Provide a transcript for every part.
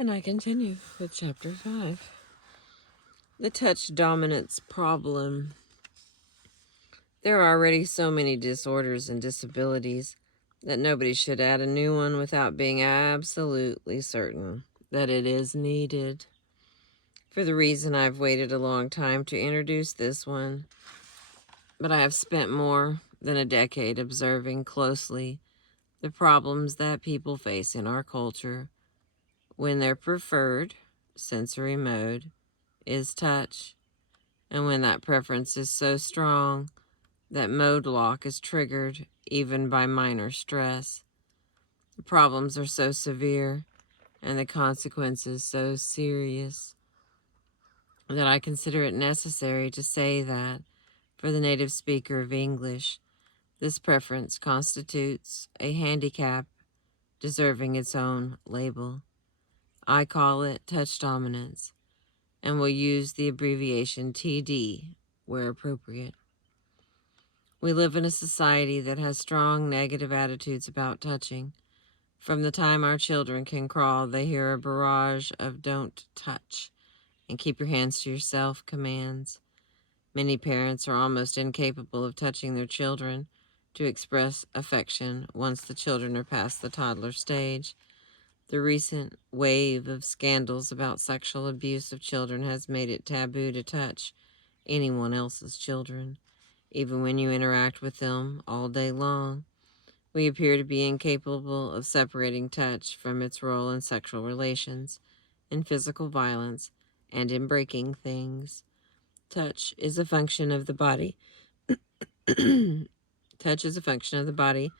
And I continue with Chapter 5. The touch dominance problem. There are already so many disorders and disabilities that nobody should add a new one without being absolutely certain that it is needed. For the reason I've waited a long time to introduce this one, but I have spent more than a decade observing closely the problems that people face in our culture when their preferred sensory mode is touch, and when that preference is so strong that mode lock is triggered even by minor stress. The problems are so severe and the consequences so serious that I consider it necessary to say that, for the native speaker of English, this preference constitutes a handicap deserving its own label. I call it touch dominance, and will use the abbreviation TD where appropriate. We live in a society that has strong negative attitudes about touching. From the time our children can crawl, they hear a barrage of "don't touch" and "keep your hands to yourself" commands. Many parents are almost incapable of touching their children to express affection once the children are past the toddler stage. The recent wave of scandals about sexual abuse of children has made it taboo to touch anyone else's children, even when you interact with them all day long. We appear to be incapable of separating touch from its role in sexual relations, in physical violence, and in breaking things. Touch is a function of the body. Touch is a function of the body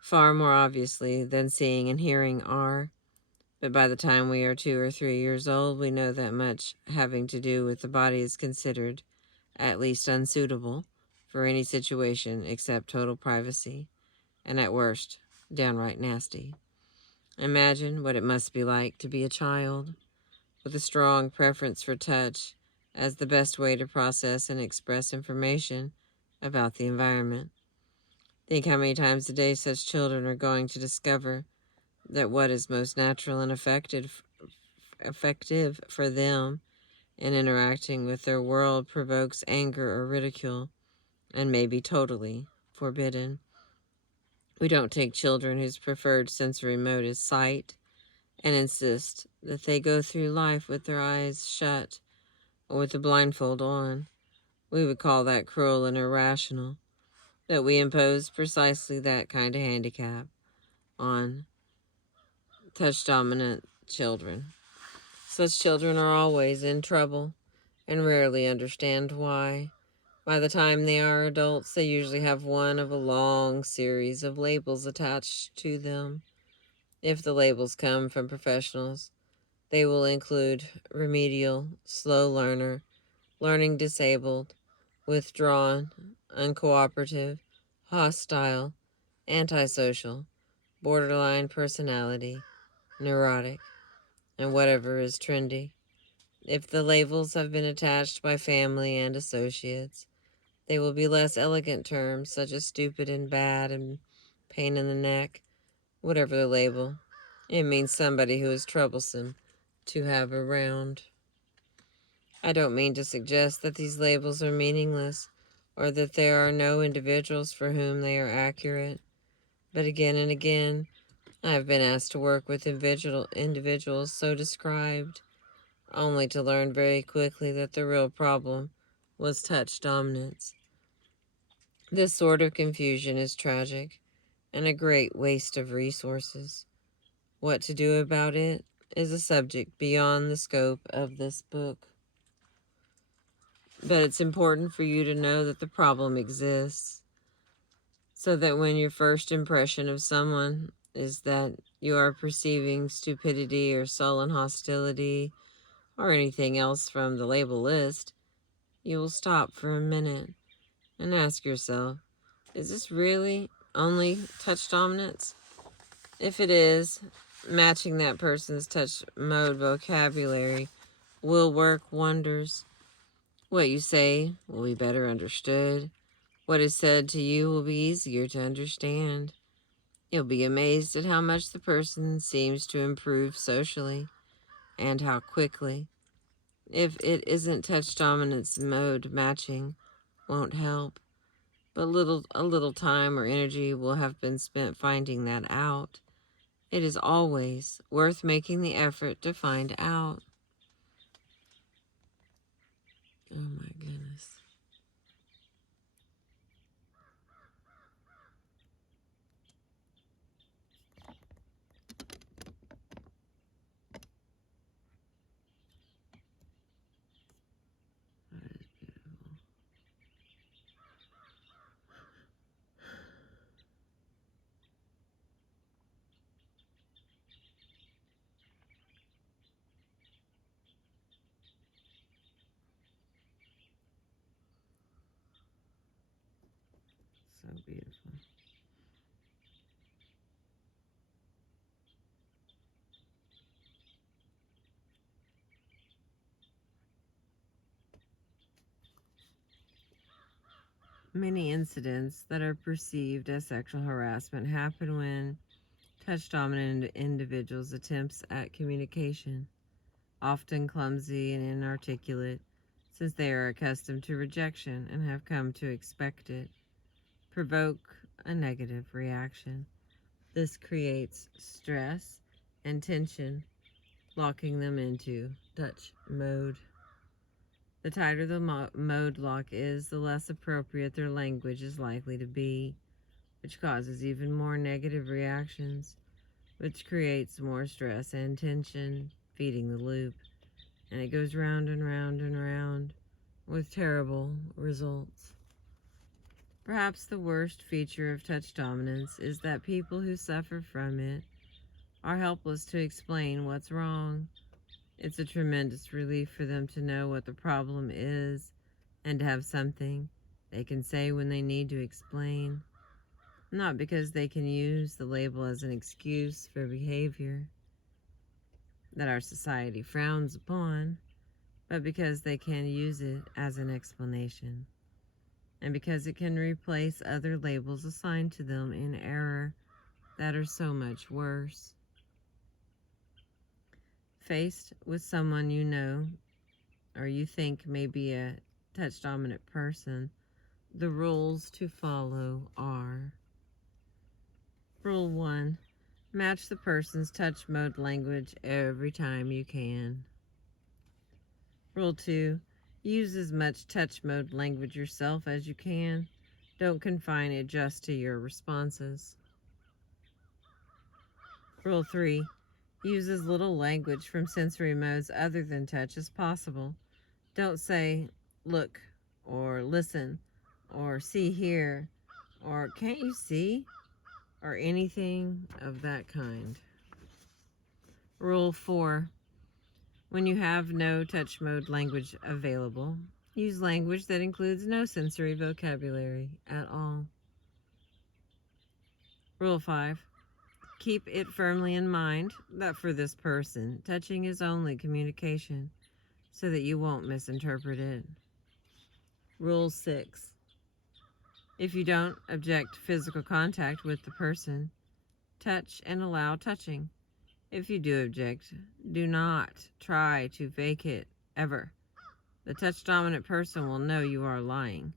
far more obviously than seeing and hearing are. But by the time we are 2 or 3 years old, we know that much having to do with the body is considered at least unsuitable for any situation except total privacy, and at worst, downright nasty. Imagine what it must be like to be a child with a strong preference for touch as the best way to process and express information about the environment. Think how many times a day such children are going to discover that what is most natural and effective for them in interacting with their world provokes anger or ridicule and may be totally forbidden. We don't take children whose preferred sensory mode is sight and insist that they go through life with their eyes shut or with a blindfold on. We would call that cruel and irrational, but we impose precisely that kind of handicap on touch-dominant children. Such children are always in trouble and rarely understand why. By the time they are adults, they usually have one of a long series of labels attached to them. If the labels come from professionals, they will include remedial, slow learner, learning disabled, withdrawn, uncooperative, hostile, antisocial, borderline personality, neurotic, and whatever is trendy. If the labels have been attached by family and associates, they will be less elegant terms such as stupid and bad and pain in the neck. Whatever the label, it means somebody who is troublesome to have around. I don't mean to suggest that these labels are meaningless or that there are no individuals for whom they are accurate, but again and again, I have been asked to work with individuals so described, only to learn very quickly that the real problem was touch dominance. This sort of confusion is tragic and a great waste of resources. What to do about it is a subject beyond the scope of this book. But it's important for you to know that the problem exists, so that when your first impression of someone is that you are perceiving stupidity or sullen hostility or anything else from the label list, you will stop for a minute and ask yourself, is this really only touch dominance? If it is, matching that person's touch mode vocabulary will work wonders. What you say will be better understood. What is said to you will be easier to understand. You'll be amazed at how much the person seems to improve socially. and how quickly. If it isn't touch dominance, mode matching won't help, but a little time or energy will have been spent finding that out. It is always worth making the effort to find out. Oh my goodness. That is beautiful. So beautiful. Many incidents that are perceived as sexual harassment happen when touch-dominant individuals' attempts at communication, often clumsy and inarticulate, since they are accustomed to rejection and have come to expect it, provoke a negative reaction. This creates stress and tension, locking them into touch mode. The tighter the mode lock is, the less appropriate their language is likely to be, which causes even more negative reactions, which creates more stress and tension, feeding the loop, and it goes round and round and round with terrible results. Perhaps the worst feature of touch dominance is that people who suffer from it are helpless to explain what's wrong. It's a tremendous relief for them to know what the problem is and to have something they can say when they need to explain, not because they can use the label as an excuse for behavior that our society frowns upon, but because they can use it as an explanation, and because it can replace other labels assigned to them in error that are so much worse. Faced with someone you know or you think may be a touch-dominant person, the rules to follow are: Rule 1. Match the person's touch mode language every time you can. Rule 2. Use as much touch mode language yourself as you can. Don't confine it just to your responses. Rule 3. Use as little language from sensory modes other than touch as possible. Don't say, look, or listen, or see here, or can't you see, or anything of that kind. Rule 4. When you have no touch mode language available, use language that includes no sensory vocabulary at all. Rule 5. Keep it firmly in mind that for this person, touching is only communication, so that you won't misinterpret it. Rule 6. If you don't object to physical contact with the person, touch and allow touching. If you do object, do not try to fake it, ever. The touch-dominant person will know you are lying.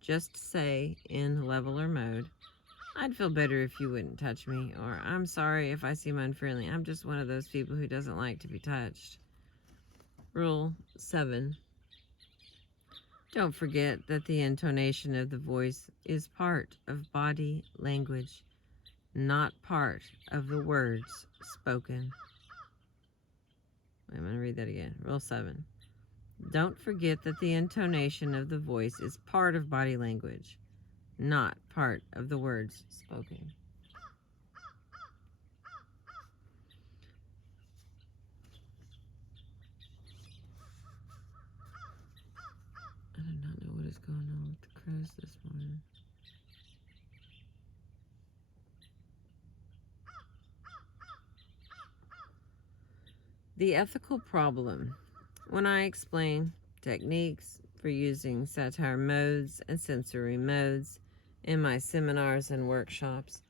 Just say, in leveler mode, I'd feel better if you wouldn't touch me, or I'm sorry if I seem unfriendly. I'm just one of those people who doesn't like to be touched. Rule 7. Don't forget that the intonation of the voice is part of body language, not part of the words spoken. I'm going to read that again. Rule 7. Don't forget that the intonation of the voice is part of body language, not part of the words spoken. I do not know what is going on with the crows this morning. The ethical problem. When I explain techniques for using satire modes and sensory modes in my seminars and workshops,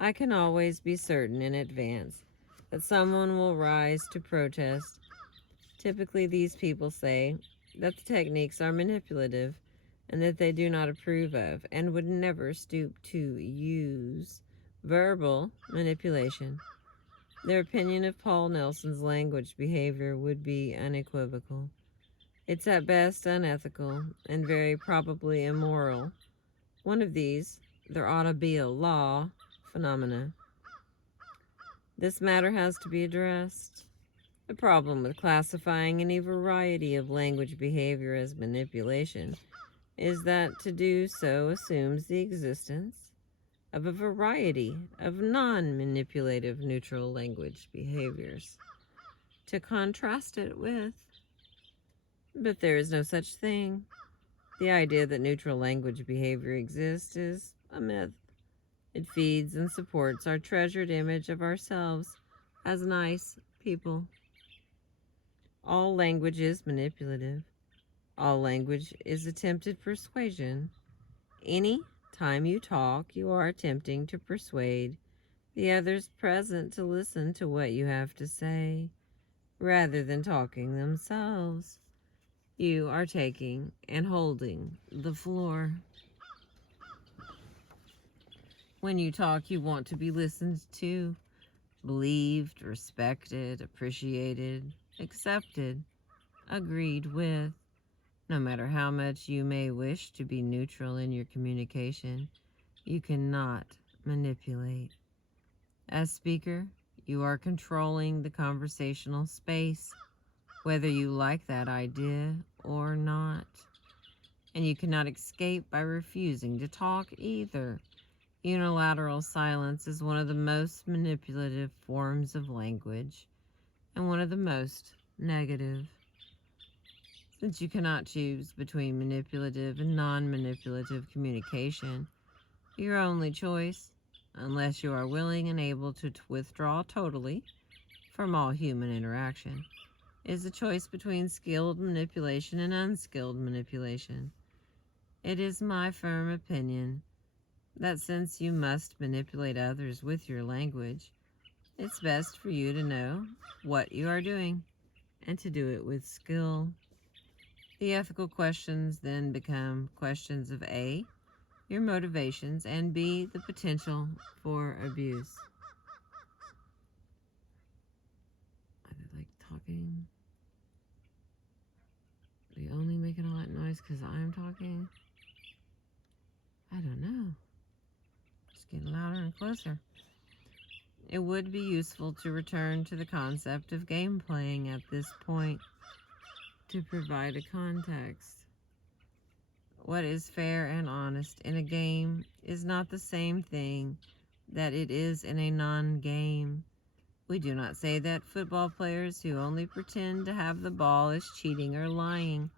I can always be certain in advance that someone will rise to protest Typically, these people say that the techniques are manipulative and that they do not approve of and would never stoop to use verbal manipulation. Their opinion of Paul Nelson's language behavior would be unequivocal. It's at best unethical and very probably immoral. One of these, there ought to be a law phenomena. This matter has to be addressed. The problem with classifying any variety of language behavior as manipulation is that to do so assumes the existence of a variety of non-manipulative neutral language behaviors to contrast it with. But there is no such thing. The idea that neutral language behavior exists is a myth. It feeds and supports our treasured image of ourselves as nice people. All language is manipulative. All language is attempted persuasion. Any time you talk, you are attempting to persuade the others present to listen to what you have to say, rather than talking themselves. You are taking and holding the floor. When you talk, you want to be listened to, believed, respected, appreciated, accepted, agreed with. No matter how much you may wish to be neutral in your communication, you cannot manipulate. As speaker, you are controlling the conversational space, whether you like that idea or not. And you cannot escape by refusing to talk either. Unilateral silence is one of the most manipulative forms of language and one of the most negative. Since you cannot choose between manipulative and non-manipulative communication, your only choice, unless you are willing and able to withdraw totally from all human interaction, is the choice between skilled manipulation and unskilled manipulation. It is my firm opinion that since you must manipulate others with your language, it's best for you to know what you are doing and to do it with skill. The ethical questions then become questions of A, your motivations, and B, the potential for abuse. Are they like talking? They only making all that noise because I'm talking? I don't know. It's getting louder and closer. It would be useful to return to the concept of game playing at this point to provide a context. What is fair and honest in a game is not the same thing that it is in a non-game. We do not say that football players who only pretend to have the ball is cheating or lying.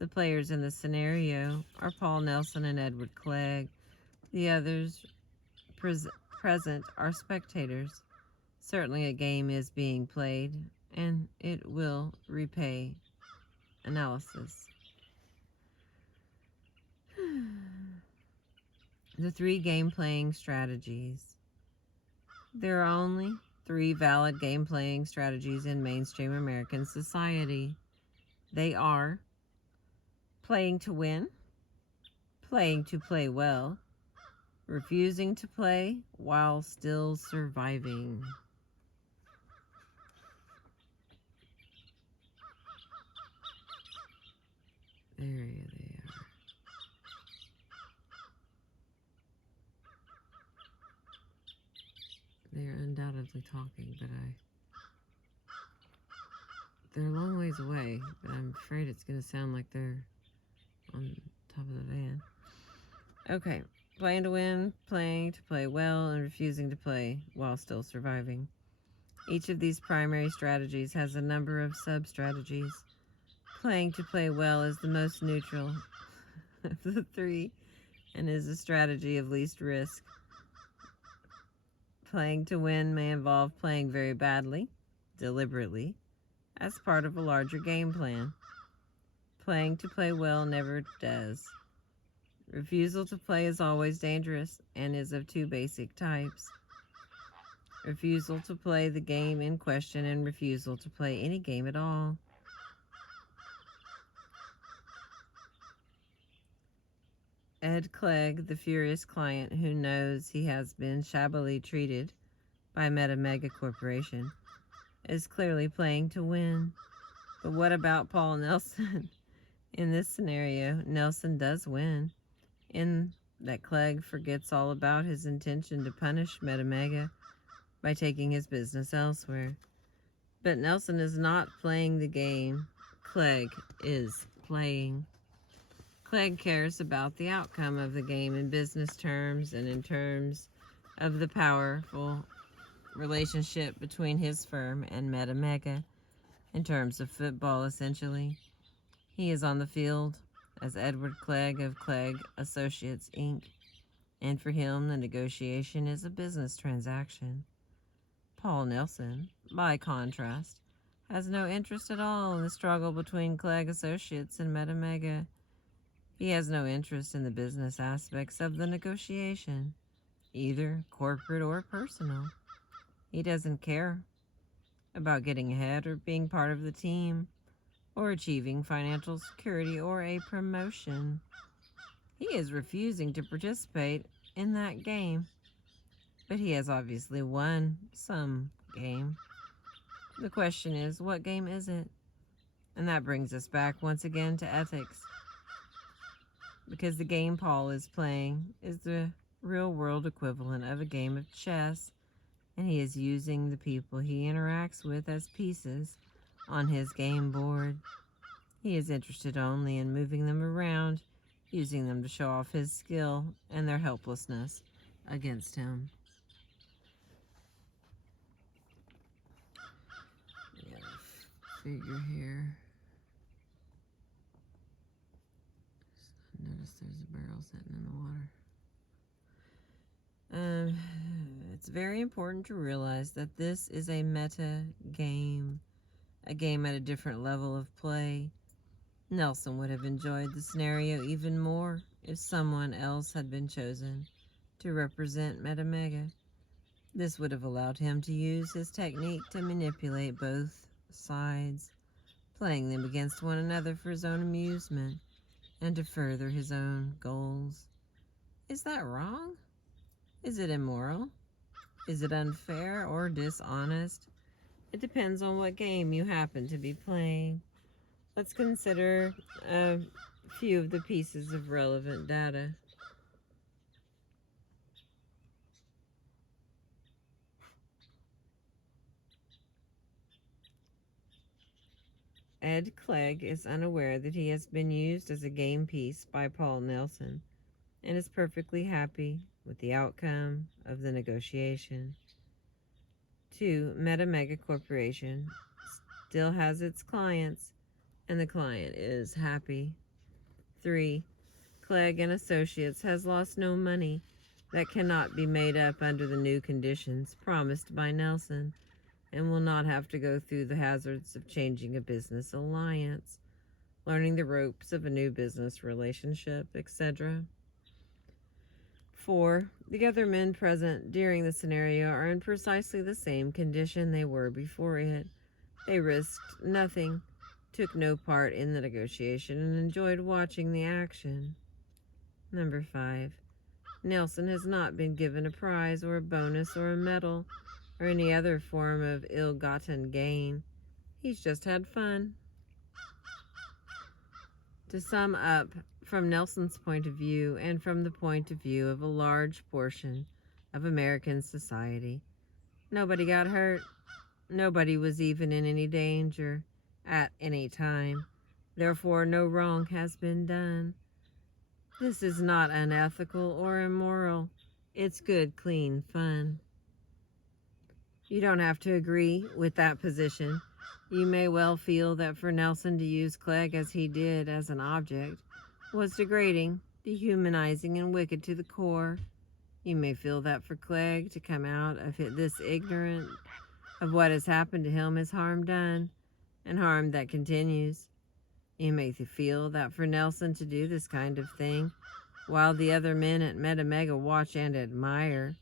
The players in the scenario are Paul Nelson and Edward Clegg. The others present are spectators. Certainly a game is being played, and it will repay analysis. The 3 game-playing strategies. There are only 3 valid game-playing strategies in mainstream American society. They are playing to win, playing to play well, refusing to play while still surviving. There they are. They're undoubtedly talking, but they're a long ways away, but I'm afraid it's going to sound like they're on top of the van. Okay, playing to win, playing to play well, and refusing to play while still surviving. Each of these primary strategies has a number of sub-strategies. Playing to play well is the most neutral of the 3 and is a strategy of least risk. Playing to win may involve playing very badly, deliberately, as part of a larger game plan. Playing to play well never does. Refusal to play is always dangerous and is of 2 basic types. Refusal to play the game in question and refusal to play any game at all. Ed Clegg, the furious client who knows he has been shabbily treated by Meta Mega Corporation, is clearly playing to win. But what about Paul Nelson? In this scenario, Nelson does win, in that Clegg forgets all about his intention to punish Meta Mega by taking his business elsewhere. But Nelson is not playing the game Clegg is playing. Clegg cares about the outcome of the game in business terms and in terms of the powerful relationship between his firm and Meta Mega, in terms of football, essentially. He is on the field as Edward Clegg of Clegg Associates, Inc., and for him the negotiation is a business transaction. Paul Nelson, by contrast, has no interest at all in the struggle between Clegg Associates and Meta Mega. He has no interest in the business aspects of the negotiation, either corporate or personal. He doesn't care about getting ahead or being part of the team or achieving financial security or a promotion. He is refusing to participate in that game, but he has obviously won some game. The question is, what game is it? And that brings us back once again to ethics, because the game Paul is playing is the real-world equivalent of a game of chess, and he is using the people he interacts with as pieces on his game board. He is interested only in moving them around, using them to show off his skill and their helplessness against him. We got a figure here. Notice there's a barrel sitting in the water. It's very important to realize that this is a meta game, a game at a different level of play. Nelson would have enjoyed the scenario even more if someone else had been chosen to represent Meta Mega. This would have allowed him to use his technique to manipulate both sides, playing them against one another for his own amusement and to further his own goals. Is that wrong? Is it immoral? Is it unfair or dishonest? It depends on what game you happen to be playing. Let's consider a few of the pieces of relevant data. Ed Clegg is unaware that he has been used as a game piece by Paul Nelson and is perfectly happy with the outcome of the negotiation. 2. Meta Mega Corporation still has its clients, and the client is happy. 3. Clegg and Associates has lost no money that cannot be made up under the new conditions promised by Nelson, and will not have to go through the hazards of changing a business alliance, learning the ropes of a new business relationship, etc. 4. The other men present during the scenario are in precisely the same condition they were before it. They risked nothing, took no part in the negotiation, and enjoyed watching the action. Number 5. Nelson has not been given a prize or a bonus or a medal or any other form of ill-gotten gain. He's just had fun. To sum up, from Nelson's point of view and from the point of view of a large portion of American society, nobody got hurt. Nobody was even in any danger at any time. Therefore, no wrong has been done. This is not unethical or immoral. It's good, clean fun. You don't have to agree with that position. You may well feel that for Nelson to use Clegg as he did as an object was degrading, dehumanizing, and wicked to the core. You may feel that for Clegg to come out of this ignorant of what has happened to him is harm done, and harm that continues. You may feel that for Nelson to do this kind of thing, while the other men at Meta Mega watch and admire,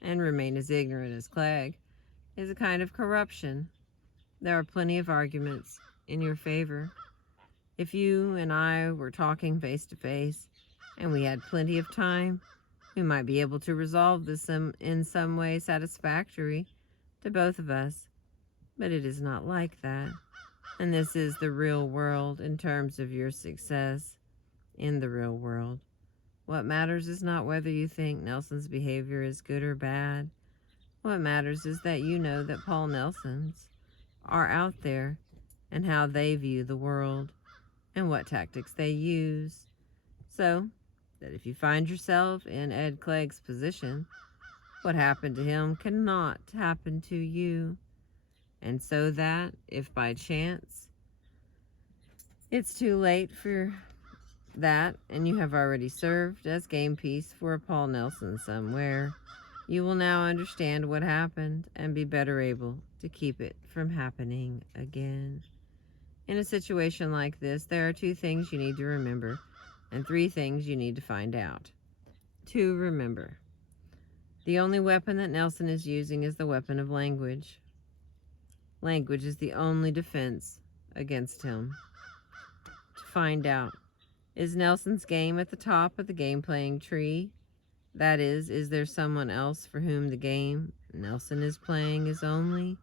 and remain as ignorant as Clegg, is a kind of corruption. There are plenty of arguments in your favor. If you and I were talking face to face, and we had plenty of time, we might be able to resolve this in some way satisfactory to both of us. But it is not like that. And this is the real world in terms of your success in the real world. What matters is not whether you think Nelson's behavior is good or bad. What matters is that you know that Paul Nelsons are out there and how they view the world and what tactics they use. So that if you find yourself in Ed Clegg's position, what happened to him cannot happen to you. And so that if by chance it's too late for that and you have already served as game piece for a Paul Nelson somewhere, you will now understand what happened and be better able to keep it from happening again. In a situation like this, there are 2 things you need to remember and 3 things you need to find out. To remember, the only weapon that Nelson is using is the weapon of language. Language is the only defense against him. To find out, is Nelson's game at the top of the game-playing tree? That is there someone else for whom the game Nelson is playing is only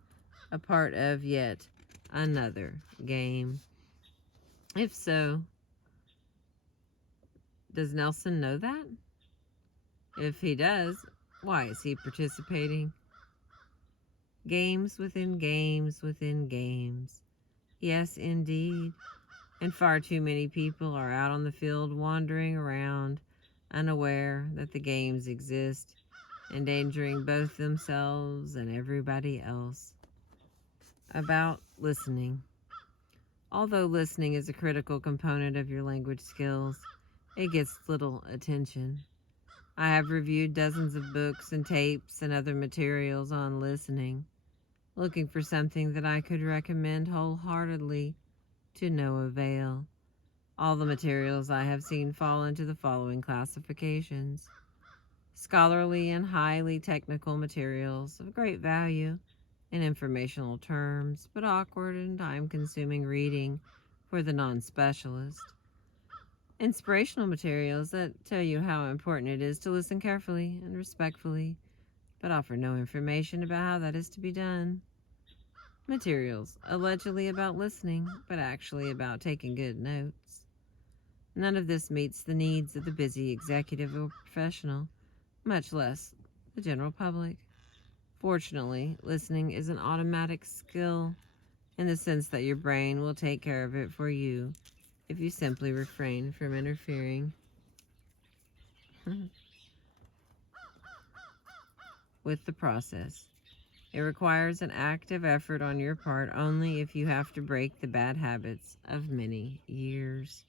a part of yet another game? If so, does Nelson know that? If he does, why is he participating? Games within games within games. Yes, indeed. And far too many people are out on the field wandering around, unaware that the games exist, endangering both themselves and everybody else. About listening. Although listening is a critical component of your language skills, it gets little attention. I have reviewed dozens of books and tapes and other materials on listening, looking for something that I could recommend wholeheartedly to no avail. All the materials I have seen fall into the following classifications: scholarly and highly technical materials of great value in informational terms, but awkward and time-consuming reading for the non-specialist. Inspirational materials that tell you how important it is to listen carefully and respectfully, but offer no information about how that is to be done. Materials allegedly about listening, but actually about taking good notes. None of this meets the needs of the busy executive or professional, much less the general public. Fortunately, listening is an automatic skill in the sense that your brain will take care of it for you if you simply refrain from interfering with the process. It requires an active effort on your part only if you have to break the bad habits of many years.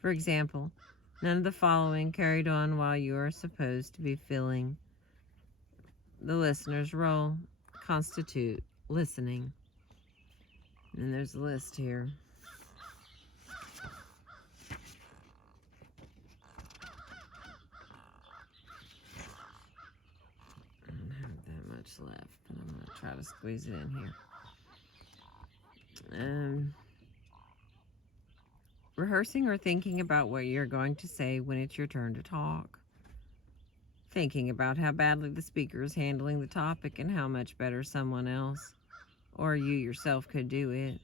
For example, none of the following carried on while you are supposed to be filling the listener's role constitute listening. And there's a list here. I don't have that much left, but I'm going to try to squeeze it in here. Rehearsing or thinking about what you're going to say when it's your turn to talk. Thinking about how badly the speaker is handling the topic and how much better someone else or you yourself could do it.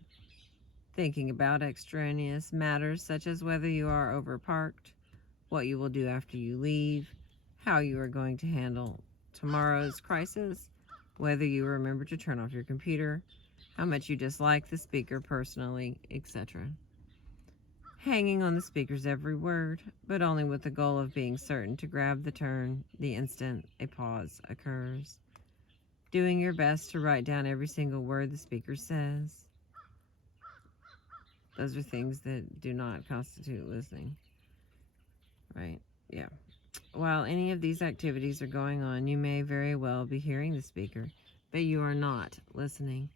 Thinking about extraneous matters such as whether you are overparked, what you will do after you leave, how you are going to handle tomorrow's crisis, whether you remember to turn off your computer, how much you dislike the speaker personally, etc. Hanging on the speaker's every word, but only with the goal of being certain to grab the turn the instant a pause occurs. Doing your best to write down every single word the speaker says. Those are things that do not constitute listening. Right? Yeah. While any of these activities are going on, you may very well be hearing the speaker, but you are not listening.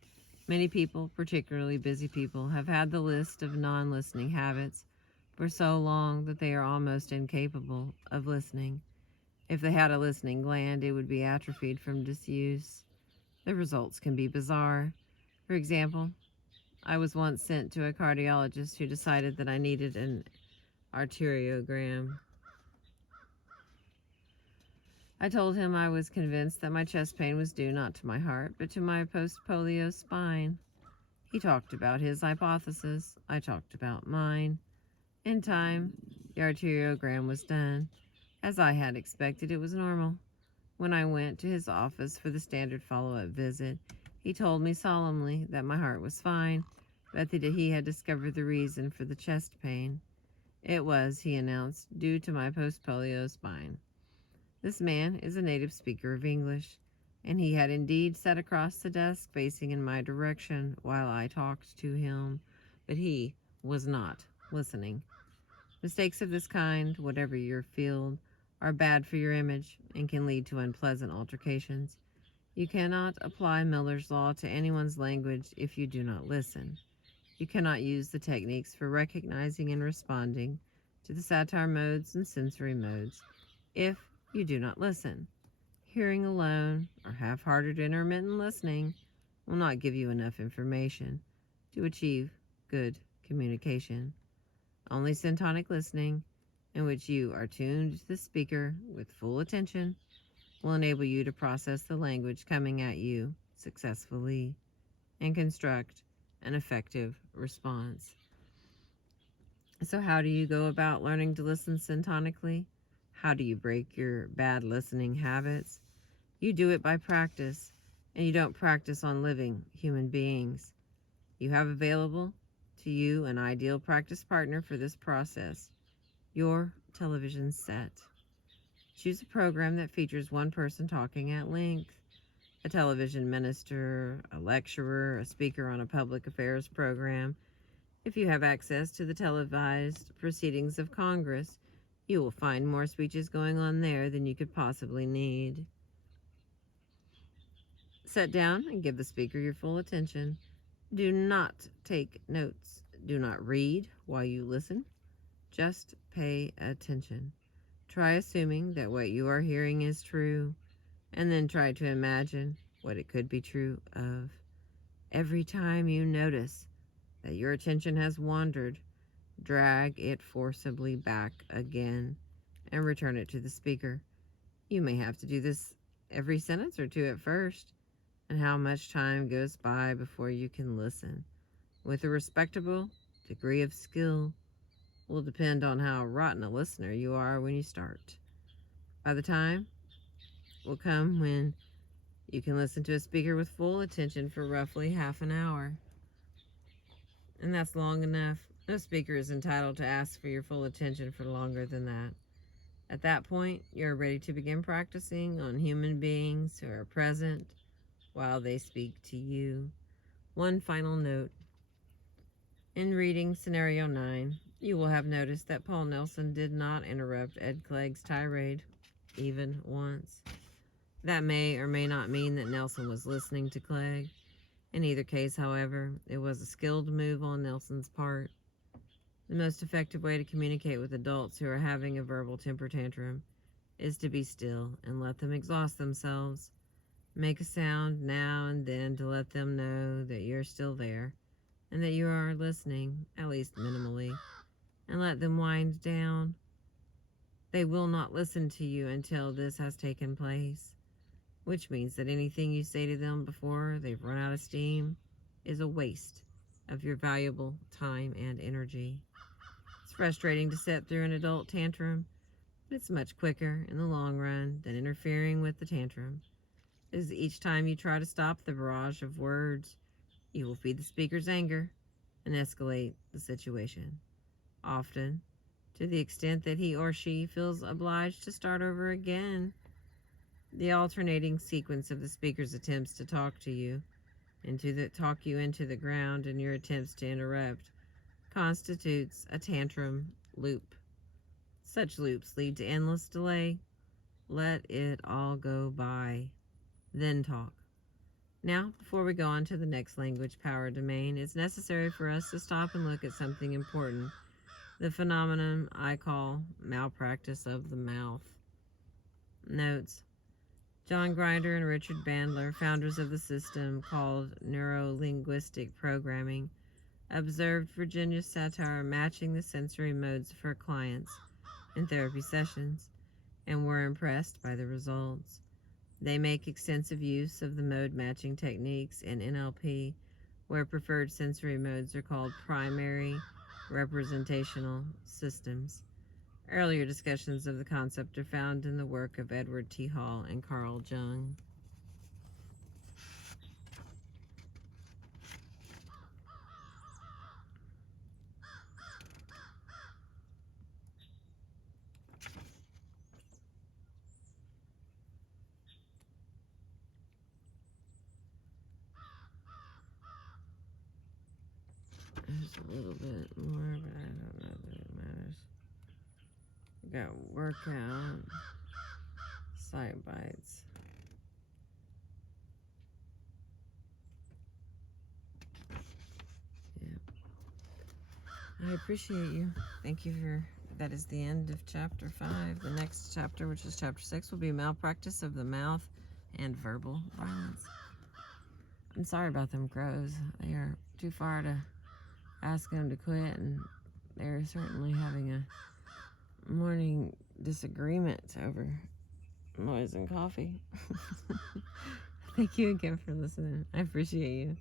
Many people, particularly busy people, have had the list of non-listening habits for so long that they are almost incapable of listening. If they had a listening gland, it would be atrophied from disuse. The results can be bizarre. For example, I was once sent to a cardiologist who decided that I needed an arteriogram. I told him I was convinced that my chest pain was due not to my heart, but to my post-polio spine. He talked about his hypothesis. I talked about mine. In time, the arteriogram was done. As I had expected, it was normal. When I went to his office for the standard follow-up visit, he told me solemnly that my heart was fine, but that he had discovered the reason for the chest pain. It was, he announced, due to my post-polio spine. This man is a native speaker of English, and he had indeed sat across the desk facing in my direction while I talked to him, but he was not listening. Mistakes of this kind, whatever your field, are bad for your image and can lead to unpleasant altercations. You cannot apply Miller's Law to anyone's language if you do not listen. You cannot use the techniques for recognizing and responding to the satire modes and sensory modes if you do not listen. Hearing alone or half-hearted intermittent listening will not give you enough information to achieve good communication. Only syntonic listening, in which you are tuned to the speaker with full attention, will enable you to process the language coming at you successfully and construct an effective response. So how do you go about learning to listen syntonically? How do you break your bad listening habits? You do it by practice, and you don't practice on living human beings. You have available to you an ideal practice partner for this process, your television set. Choose a program that features one person talking at length, a television minister, a lecturer, a speaker on a public affairs program. If you have access to the televised proceedings of Congress, you will find more speeches going on there than you could possibly need. Sit down and give the speaker your full attention. Do not take notes. Do not read while you listen. Just pay attention. Try assuming that what you are hearing is true, and then try to imagine what it could be true of. Every time you notice that your attention has wandered, drag it forcibly back again and return it to the speaker. You may have to do this every sentence or two at first, and how much time goes by before you can listen with a respectable degree of skill will depend on how rotten a listener you are when you start. By the time will come when you can listen to a speaker with full attention for roughly half an hour. And that's long enough. No speaker is entitled to ask for your full attention for longer than that. At that point, you're ready to begin practicing on human beings who are present while they speak to you. One final note. In reading Scenario 9, you will have noticed that Paul Nelson did not interrupt Ed Clegg's tirade, even once. That may or may not mean that Nelson was listening to Clegg. In either case, however, it was a skilled move on Nelson's part. The most effective way to communicate with adults who are having a verbal temper tantrum is to be still and let them exhaust themselves. Make a sound now and then to let them know that you're still there and that you are listening, at least minimally, and let them wind down. They will not listen to you until this has taken place, which means that anything you say to them before they've run out of steam is a waste of your valuable time and energy. It's frustrating to sit through an adult tantrum, but it's much quicker in the long run than interfering with the tantrum. As each time you try to stop the barrage of words, you will feed the speaker's anger and escalate the situation, often to the extent that he or she feels obliged to start over again. The alternating sequence of the speaker's attempts to talk you into the ground and your attempts to interrupt constitutes a tantrum loop. Such loops lead to endless delay. Let it all go by, then talk. Now, before we go on to the next language power domain, it's necessary for us to stop and look at something important, the phenomenon I call malpractice of the mouth. Notes. John Grinder and Richard Bandler, founders of the system called neuro-linguistic programming, observed Virginia's satire matching the sensory modes of her clients in therapy sessions and were impressed by the results. They make extensive use of the mode matching techniques in NLP, where preferred sensory modes are called primary representational systems. Earlier discussions of the concept are found in the work of Edward T. Hall and Carl Jung. There's a little bit more, but I don't know that it matters. We got workout, site bites. Yeah. I appreciate you. Thank you for, that is the end of chapter 5. The next chapter, which is chapter 6, will be malpractice of the mouth and verbal violence. I'm sorry about them crows. They are too far to ask them to quit, and they're certainly having a morning disagreement over noise and coffee. Thank you again for listening. I appreciate you.